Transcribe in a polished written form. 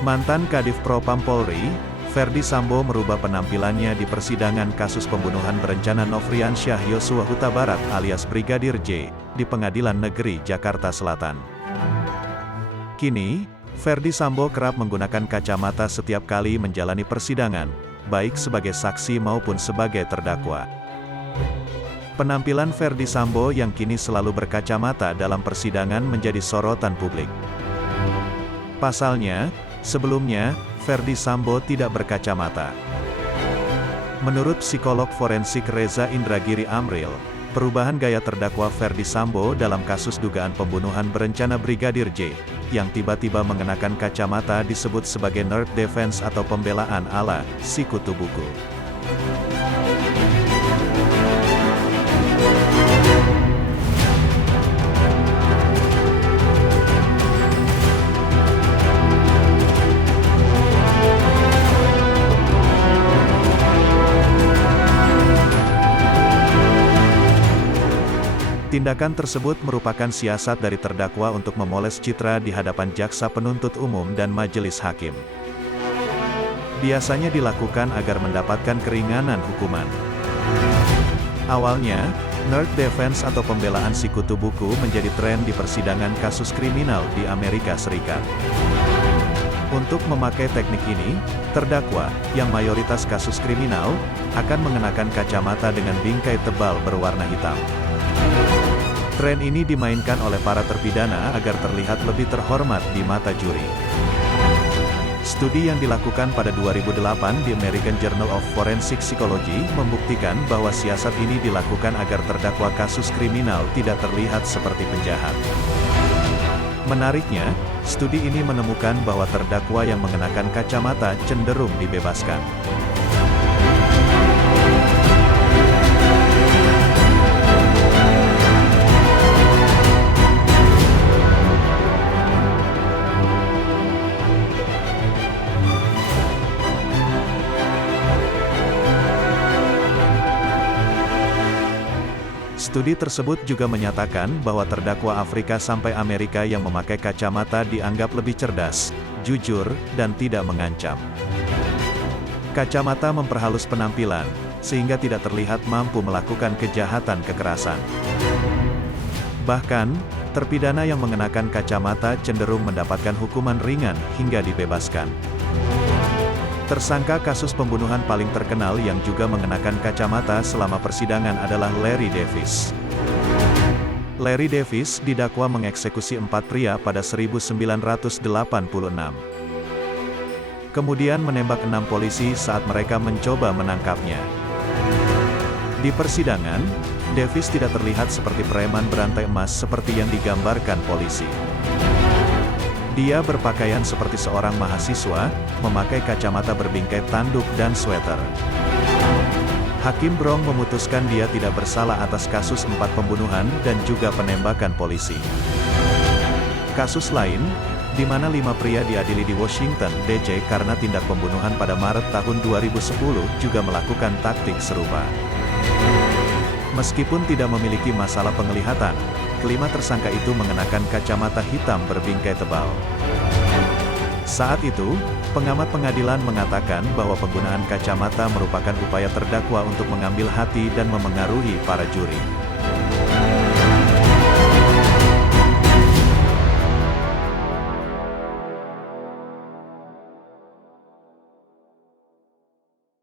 Mantan Kadif Propam Polri, Ferdy Sambo merubah penampilannya di persidangan kasus pembunuhan berencana Nofriansyah Yosua Huta Barat alias Brigadir J, di Pengadilan Negeri Jakarta Selatan. Kini, Ferdy Sambo kerap menggunakan kacamata setiap kali menjalani persidangan, baik sebagai saksi maupun sebagai terdakwa. Penampilan Ferdy Sambo yang kini selalu berkacamata dalam persidangan menjadi sorotan publik. Pasalnya, sebelumnya, Ferdy Sambo tidak berkacamata. Menurut psikolog forensik Reza Indragiri Amril, perubahan gaya terdakwa Ferdy Sambo dalam kasus dugaan pembunuhan berencana Brigadir J, yang tiba-tiba mengenakan kacamata disebut sebagai nerd defense atau pembelaan ala si kutu buku. Tindakan tersebut merupakan siasat dari terdakwa untuk memoles citra di hadapan jaksa penuntut umum dan majelis hakim. Biasanya dilakukan agar mendapatkan keringanan hukuman. Awalnya, nerd defense atau pembelaan si kutu buku menjadi tren di persidangan kasus kriminal di Amerika Serikat. Untuk memakai teknik ini, terdakwa, yang mayoritas kasus kriminal, akan mengenakan kacamata dengan bingkai tebal berwarna hitam. Tren ini dimainkan oleh para terpidana agar terlihat lebih terhormat di mata juri. Studi yang dilakukan pada 2008 di American Journal of Forensic Psychology membuktikan bahwa siasat ini dilakukan agar terdakwa kasus kriminal tidak terlihat seperti penjahat. Menariknya, studi ini menemukan bahwa terdakwa yang mengenakan kacamata cenderung dibebaskan. Studi tersebut juga menyatakan bahwa terdakwa Afrika sampai Amerika yang memakai kacamata dianggap lebih cerdas, jujur, dan tidak mengancam. Kacamata memperhalus penampilan, sehingga tidak terlihat mampu melakukan kejahatan kekerasan. Bahkan, terpidana yang mengenakan kacamata cenderung mendapatkan hukuman ringan hingga dibebaskan. Tersangka kasus pembunuhan paling terkenal yang juga mengenakan kacamata selama persidangan adalah Larry Davis. Larry Davis didakwa mengeksekusi 4 pria pada 1986. Kemudian menembak 6 polisi saat mereka mencoba menangkapnya. Di persidangan, Davis tidak terlihat seperti preman berantai emas seperti yang digambarkan polisi. Dia berpakaian seperti seorang mahasiswa, memakai kacamata berbingkai tanduk dan sweater. Hakim Brong memutuskan dia tidak bersalah atas kasus 4 pembunuhan dan juga penembakan polisi. Kasus lain, di mana 5 pria diadili di Washington, D.C. karena tindak pembunuhan pada Maret tahun 2010 juga melakukan taktik serupa. Meskipun tidak memiliki masalah penglihatan, kelima tersangka itu mengenakan kacamata hitam berbingkai tebal. Saat itu, pengamat pengadilan mengatakan bahwa penggunaan kacamata merupakan upaya terdakwa untuk mengambil hati dan memengaruhi para juri.